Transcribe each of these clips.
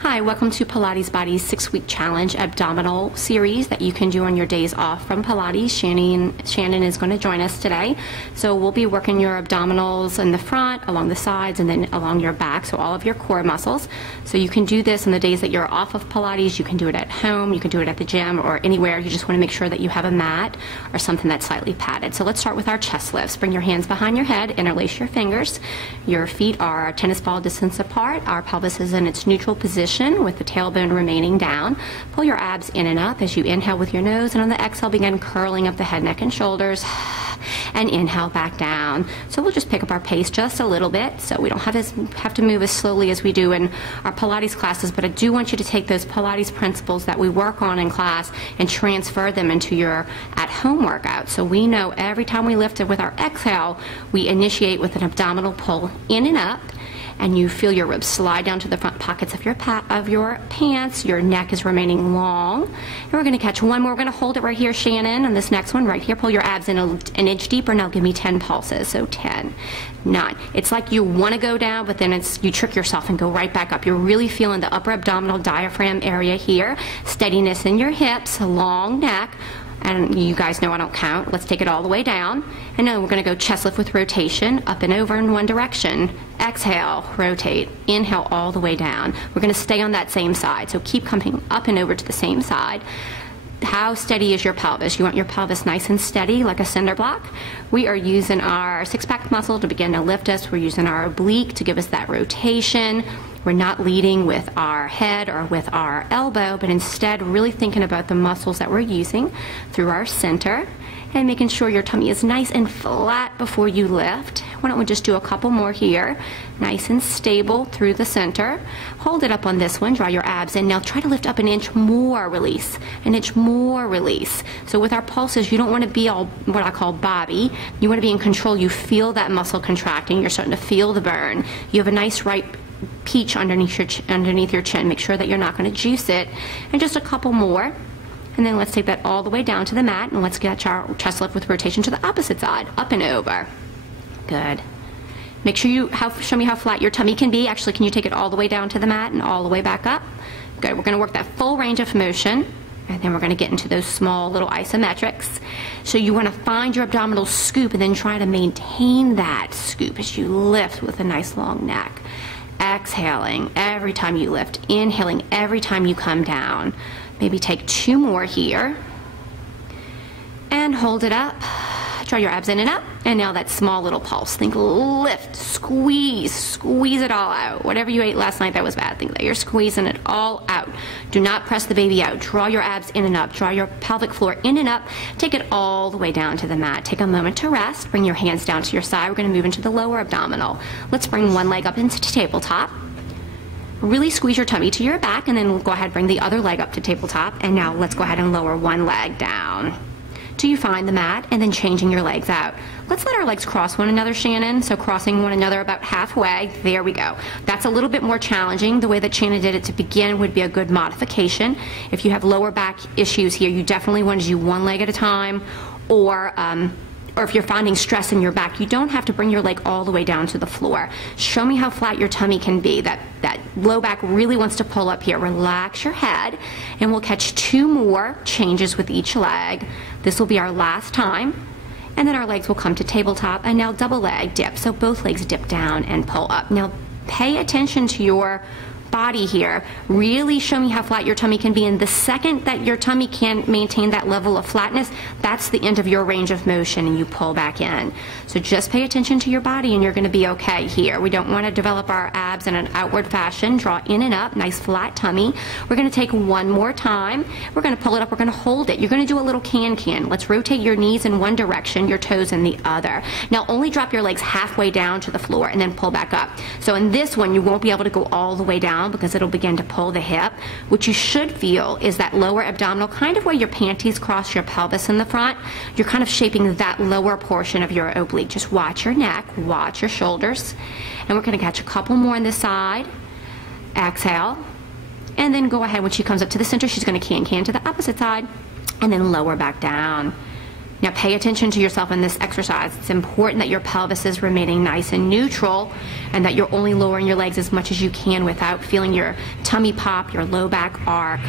Hi, welcome to Pilates Bodies 6-week challenge abdominal series that you can do on your days off from Pilates. Shannon is going to join us today. So we'll be working your abdominals in the front, along the sides, and then along your back, so all of your core muscles. So you can do this on the days that you're off of Pilates. You can do it at home, you can do it at the gym, or anywhere. You just want to make sure that you have a mat or something that's slightly padded. So let's start with our chest lifts. Bring your hands behind your head, interlace your fingers. Your feet are tennis ball distance apart. Our pelvis is in its neutral position with the tailbone remaining down. Pull your abs in and up as you inhale with your nose, and on the exhale begin curling up the head, neck, and shoulders, and inhale back down. So we'll just pick up our pace just a little bit so we don't have to move as slowly as we do in our Pilates classes, but I do want you to take those Pilates principles that we work on in class and transfer them into your at-home workout. So we know every time we lift it with our exhale, we initiate with an abdominal pull in and up, and you feel your ribs slide down to the front pockets of your pants. Your neck is remaining long. And we're going to catch one more. We're going to hold it right here, Shannon, and this next one right here. Pull your abs in an inch deeper. Now give me 10 pulses. So 10, 9. It's like you want to go down, but then you trick yourself and go right back up. You're really feeling the upper abdominal diaphragm area here. Steadiness in your hips, long neck. And you guys know I don't count. Let's take it all the way down. And now we're going to go chest lift with rotation, up and over in one direction. Exhale, rotate. Inhale all the way down. We're going to stay on that same side. So keep coming up and over to the same side. How steady is your pelvis? You want your pelvis nice and steady like a cinder block. We are using our six-pack muscle to begin to lift us. We're using our oblique to give us that rotation. We're not leading with our head or with our elbow, but instead really thinking about the muscles that we're using through our center and making sure your tummy is nice and flat before you lift. Why don't we just do a couple more here? Nice and stable through the center. Hold it up on this one, draw your abs in. Now try to lift up an inch more, release. An inch more, release. So with our pulses, you don't want to be all what I call bobby. You want to be in control. You feel that muscle contracting. You're starting to feel the burn. You have a nice ripe peach underneath your chin. Make sure that you're not going to juice it. And just a couple more. And then let's take that all the way down to the mat, and let's get our chest lift with rotation to the opposite side, up and over. Good. Make sure show me how flat your tummy can be. Actually, can you take it all the way down to the mat and all the way back up? Good. We're going to work that full range of motion, and then we're going to get into those small little isometrics. So you want to find your abdominal scoop and then try to maintain that scoop as you lift with a nice long neck. Exhaling every time you lift, inhaling every time you come down. Maybe take 2 more here and hold it up. Draw your abs in and up, and now that small little pulse. Think lift, squeeze it all out. Whatever you ate last night that was bad, think that you're squeezing it all out. Do not press the baby out. Draw your abs in and up. Draw your pelvic floor in and up. Take it all the way down to the mat. Take a moment to rest. Bring your hands down to your side. We're going to move into the lower abdominal. Let's bring one leg up into tabletop. Really squeeze your tummy to your back, and then we'll go ahead and bring the other leg up to tabletop. And now let's go ahead and lower one leg down till you find the mat, and then changing your legs out. Let's let our legs cross one another, Shannon. So crossing one another about halfway. There we go. That's a little bit more challenging. The way that Shannon did it to begin would be a good modification. If you have lower back issues here, you definitely want to do one leg at a time, or if you're finding stress in your back, you don't have to bring your leg all the way down to the floor. Show me how flat your tummy can be. That low back really wants to pull up here. Relax your head, and we'll catch 2 more changes with each leg. This will be our last time, and then our legs will come to tabletop, and now double leg dip. So both legs dip down and pull up. Now pay attention to your body here. Really show me how flat your tummy can be, and the second that your tummy can maintain that level of flatness, that's the end of your range of motion, and you pull back in. So just pay attention to your body, and you're going to be okay here. We don't want to develop our abs in an outward fashion. Draw in and up, nice flat tummy. We're going to take one more time. We're going to pull it up. We're going to hold it. You're going to do a little can-can. Let's rotate your knees in one direction, your toes in the other. Now only drop your legs halfway down to the floor and then pull back up. So in this one, you won't be able to go all the way down because it'll begin to pull the hip. What you should feel is that lower abdominal, kind of where your panties cross your pelvis in the front. You're kind of shaping that lower portion of your oblique. Just watch your neck, watch your shoulders. And we're going to catch a couple more on this side. Exhale. And then go ahead, when she comes up to the center, she's going to can-can to the opposite side. And then lower back down. Now pay attention to yourself in this exercise. It's important that your pelvis is remaining nice and neutral and that you're only lowering your legs as much as you can without feeling your tummy pop, your low back arc,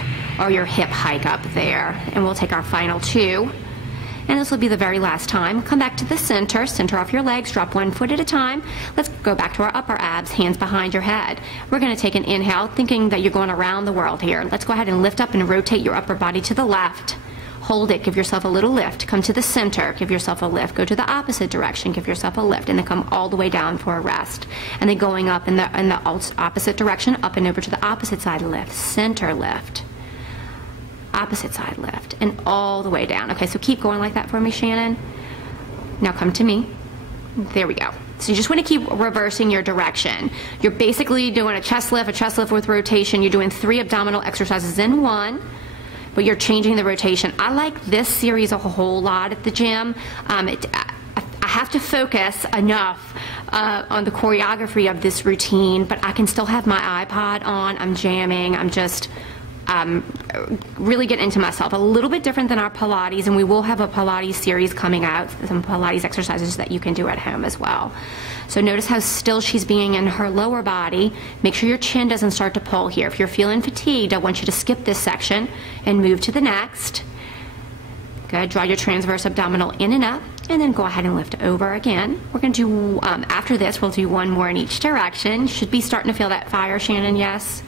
or your hip hike up there. And we'll take our final 2. And this will be the very last time. Come back to the center, center off your legs, drop 1 foot at a time. Let's go back to our upper abs, hands behind your head. We're gonna take an inhale, thinking that you're going around the world here. Let's go ahead and lift up and rotate your upper body to the left. Hold it, give yourself a little lift. Come to the center, give yourself a lift. Go to the opposite direction, give yourself a lift, and then come all the way down for a rest. And then going up in the opposite direction, up and over to the opposite side, lift, center lift. Opposite side lift, and all the way down. Okay, so keep going like that for me, Shannon. Now come to me. There we go. So you just want to keep reversing your direction. You're basically doing a chest lift with rotation. You're doing 3 abdominal exercises in one, but you're changing the rotation. I like this series a whole lot at the gym. I have to focus enough on the choreography of this routine, but I can still have my iPod on. I'm jamming. I'm just really get into myself. A little bit different than our Pilates, and we will have a Pilates series coming out, some Pilates exercises that you can do at home as well. So notice how still she's being in her lower body. Make sure your chin doesn't start to pull here. If you're feeling fatigued, I want you to skip this section and move to the next. Good. Draw your transverse abdominal in and up, and then go ahead and lift over again. We're going to do, after this, we'll do 1 more in each direction. Should be starting to feel that fire, Shannon, yes?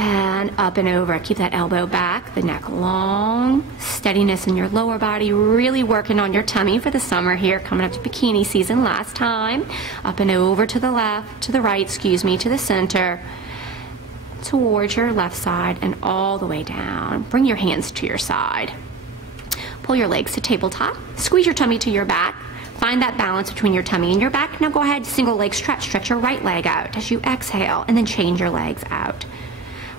And up and over. Keep that elbow back, the neck long. Steadiness in your lower body, really working on your tummy for the summer here, coming up to bikini season last time. Up and over to the left, to the right, excuse me, to the center, towards your left side, and all the way down. Bring your hands to your side. Pull your legs to tabletop. Squeeze your tummy to your back. Find that balance between your tummy and your back. Now go ahead, single leg stretch. Stretch your right leg out as you exhale, and then change your legs out.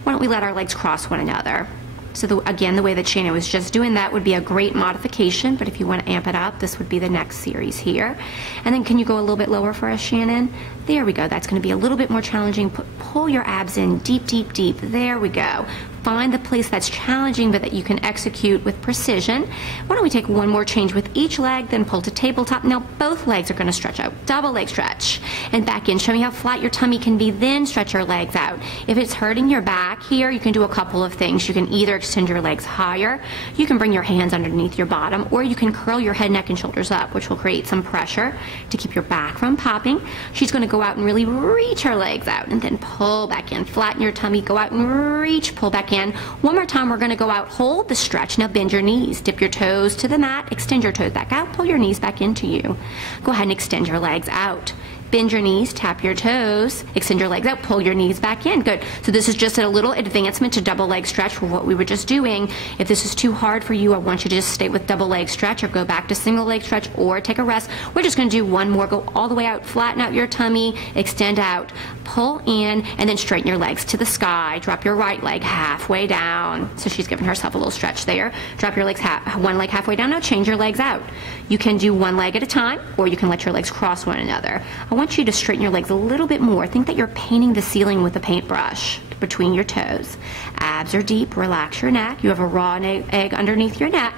Why don't we let our legs cross one another? So again, the way that Shannon was just doing that would be a great modification, but if you want to amp it up, this would be the next series here. And then can you go a little bit lower for us, Shannon? There we go. That's going to be a little bit more challenging. Pull your abs in deep, deep, deep. There we go. Find the place that's challenging but that you can execute with precision. Why don't we take 1 more change with each leg, then pull to tabletop. Now both legs are going to stretch out. Double leg stretch. And back in. Show me how flat your tummy can be, then stretch your legs out. If it's hurting your back here, you can do a couple of things. You can either extend your legs higher, you can bring your hands underneath your bottom, or you can curl your head, neck, and shoulders up, which will create some pressure to keep your back from popping. She's going to go out and really reach her legs out, and then pull back in. Flatten your tummy, go out and reach, pull back in. 1 more time, we're going to go out, hold the stretch. Now bend your knees, dip your toes to the mat, extend your toes back out, pull your knees back into you. Go ahead and extend your legs out. Bend your knees, tap your toes, extend your legs out, pull your knees back in. Good. So this is just a little advancement to double leg stretch for what we were just doing. If this is too hard for you, I want you to just stay with double leg stretch or go back to single leg stretch or take a rest. We're just going to do 1 more. Go all the way out, flatten out your tummy, extend out, pull in, and then straighten your legs to the sky. Drop your right leg halfway down. So she's giving herself a little stretch there. Drop your legs, 1 leg halfway down. Now change your legs out. You can do 1 leg at a time, or you can let your legs cross one another. I want you to straighten your legs a little bit more. Think that you're painting the ceiling with a paintbrush between your toes. Abs are deep. Relax your neck. You have a raw egg underneath your neck.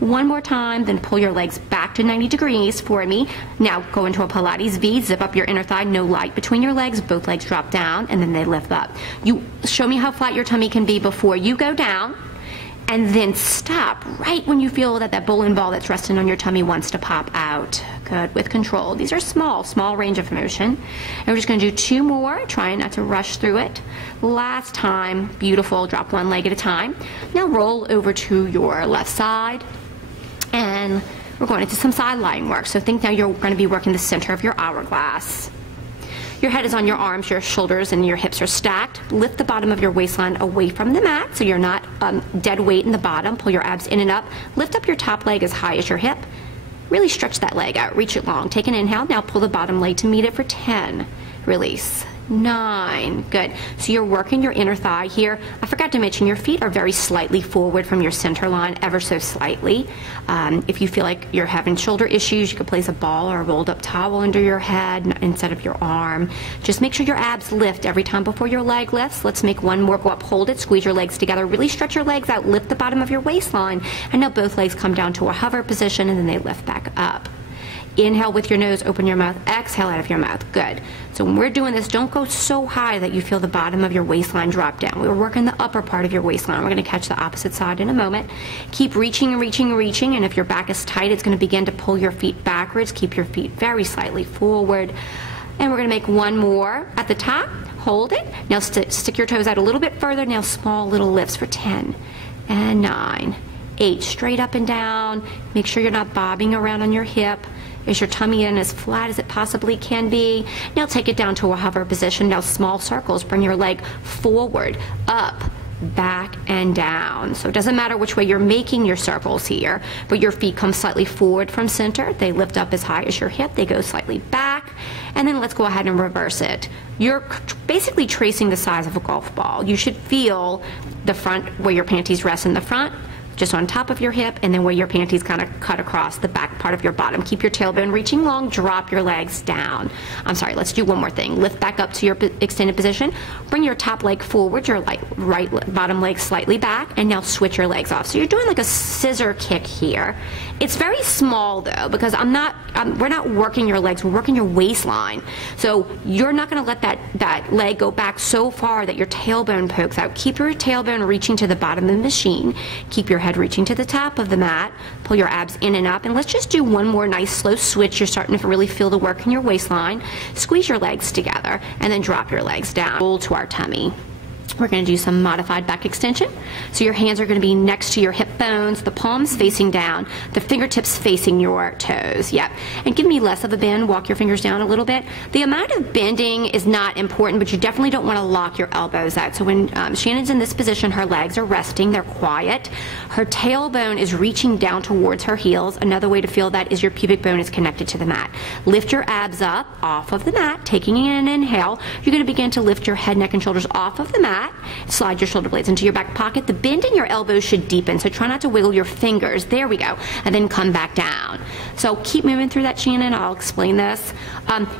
1 more time, then pull your legs back to 90 degrees for me. Now go into a Pilates V, zip up your inner thigh, no light between your legs, both legs drop down, and then they lift up. You show me how flat your tummy can be before you go down, and then stop right when you feel that bowling ball that's resting on your tummy wants to pop out. Good, with control. These are small range of motion. And we're just going to do 2 more, trying not to rush through it. Last time, beautiful, drop 1 leg at a time. Now roll over to your left side, and we're going into some side lying work. So think now you're going to be working the center of your hourglass. Your head is on your arms, your shoulders and your hips are stacked. Lift the bottom of your waistline away from the mat so you're not dead weight in the bottom. Pull your abs in and up. Lift up your top leg as high as your hip. Really stretch that leg out. Reach it long. Take an inhale. Now pull the bottom leg to meet it for 10. Release. 9. Good. So you're working your inner thigh here. I forgot to mention your feet are very slightly forward from your center line, ever so slightly. If you feel like you're having shoulder issues, you could place a ball or a rolled up towel under your head instead of your arm. Just make sure your abs lift every time before your leg lifts. Let's make one more. Go up, hold it, squeeze your legs together, really stretch your legs out, lift the bottom of your waistline, and now both legs come down to a hover position and then they lift back up. Inhale with your nose, open your mouth, exhale out of your mouth. Good. So when we're doing this, don't go so high that you feel the bottom of your waistline drop down. We're working the upper part of your waistline. We're going to catch the opposite side in a moment. Keep reaching and reaching and reaching, and if your back is tight, it's going to begin to pull your feet backwards. Keep your feet very slightly forward. And we're going to make one more at the top. Hold it. Now stick your toes out a little bit further. Now small little lifts for 10 and 9, 8. Straight up and down. Make sure you're not bobbing around on your hip. Is your tummy in as flat as it possibly can be? Now take it down to a hover position. Now small circles. Bring your leg forward, up, back, and down. So it doesn't matter which way you're making your circles here, but your feet come slightly forward from center. They lift up as high as your hip. They go slightly back. And then let's go ahead and reverse it. You're basically tracing the size of a golf ball. You should feel the front, where your panties rest in the front, just on top of your hip, and then where your panties kind of cut across the back part of your bottom. Keep your tailbone reaching long, drop your legs down. I'm sorry, let's do one more thing. Lift back up to your extended position. Bring your top leg forward, your right bottom leg slightly back, and now switch your legs off. So you're doing like a scissor kick here. It's very small though, because we're not working your legs, we're working your waistline. So you're not gonna let that leg go back so far that your tailbone pokes out. Keep your tailbone reaching to the bottom of the machine. Keep your head reaching to the top of the mat. Pull your abs in and up, and let's just do one more nice slow switch. You're starting to really feel the work in your waistline. Squeeze your legs together and then drop your legs down. Roll to our tummy. We're going to do some modified back extension. So your hands are going to be next to your hip bones, the palms facing down, the fingertips facing your toes. Yep. And give me less of a bend. Walk your fingers down a little bit. The amount of bending is not important, but you definitely don't want to lock your elbows out. So when Shannon's in this position, her legs are resting. They're quiet. Her tailbone is reaching down towards her heels. Another way to feel that is your pubic bone is connected to the mat. Lift your abs up off of the mat, taking in an inhale. You're going to begin to lift your head, neck, and shoulders off of the mat. Slide your shoulder blades into your back pocket. The bend in your elbows should deepen, so try not to wiggle your fingers. There we go. And then come back down. So keep moving through that, Shannon. I'll explain this.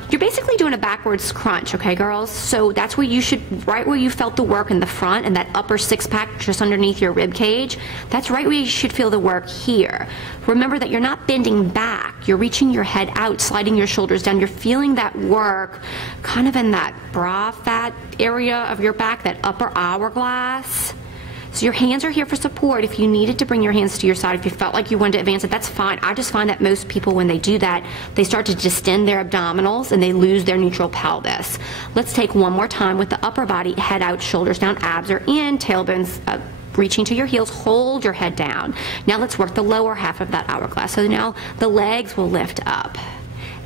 You're basically doing a backwards crunch, okay, girls? So that's where you should, right where you felt the work in the front and that upper six-pack just underneath your rib cage, that's right where you should feel the work here. Remember that you're not bending back. You're reaching your head out, sliding your shoulders down. You're feeling that work kind of in that bra fat area of your back, that upper hourglass. So your hands are here for support. If you needed to bring your hands to your side, if you felt like you wanted to advance it, that's fine. I just find that most people, when they do that, they start to distend their abdominals and they lose their neutral pelvis. Let's take one more time with the upper body, head out, shoulders down, abs are in, tailbones reaching to your heels, hold your head down. Now let's work the lower half of that hourglass. So now the legs will lift up.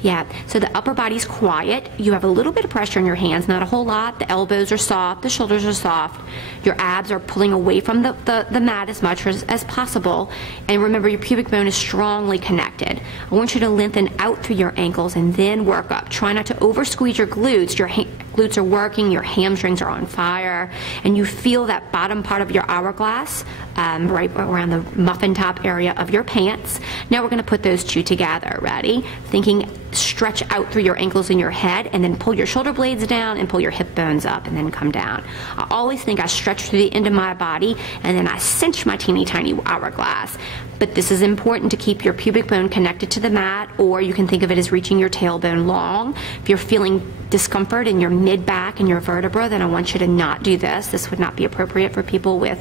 Yeah, so the upper body's quiet. You have a little bit of pressure in your hands, not a whole lot. The elbows are soft, the shoulders are soft. Your abs are pulling away from the mat as much as possible. And remember, your pubic bone is strongly connected. I want you to lengthen out through your ankles and then work up. Try not to over squeeze your glutes. Your glutes are working, your hamstrings are on fire, and you feel that bottom part of your hourglass right around the muffin top area of your pants. Now we're going to put those two together. Ready? Thinking stretch out through your ankles and your head, and then pull your shoulder blades down and pull your hip bones up and then come down. I always think I stretch through the end of my body and then I cinch my teeny tiny hourglass. But this is important to keep your pubic bone connected to the mat, or you can think of it as reaching your tailbone long. If you're feeling discomfort in your mid-back and your vertebra, then I want you to not do this. This would not be appropriate for people with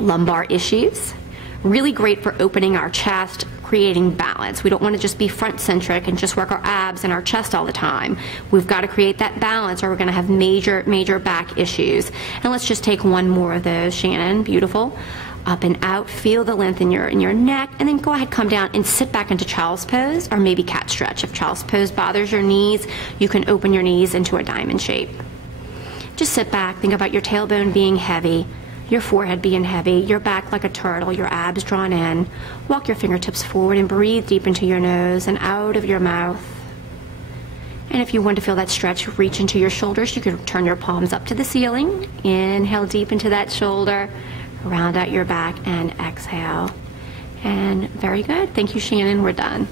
lumbar issues. Really great for opening our chest, creating balance. We don't want to just be front-centric and just work our abs and our chest all the time. We've got to create that balance or we're going to have major back issues. And let's just take one more of those, Shannon. Beautiful. Up and out. Feel the length in your neck, and then go ahead, come down and sit back into child's pose or maybe cat stretch. If child's pose bothers your knees, you can open your knees into a diamond shape. Just sit back. Think about your tailbone being heavy, your forehead being heavy, your back like a turtle, your abs drawn in. Walk your fingertips forward and breathe deep into your nose and out of your mouth. And if you want to feel that stretch, reach into your shoulders. You can turn your palms up to the ceiling. Inhale deep into that shoulder. Round out your back and exhale. And very good. Thank you, Shannon. We're done.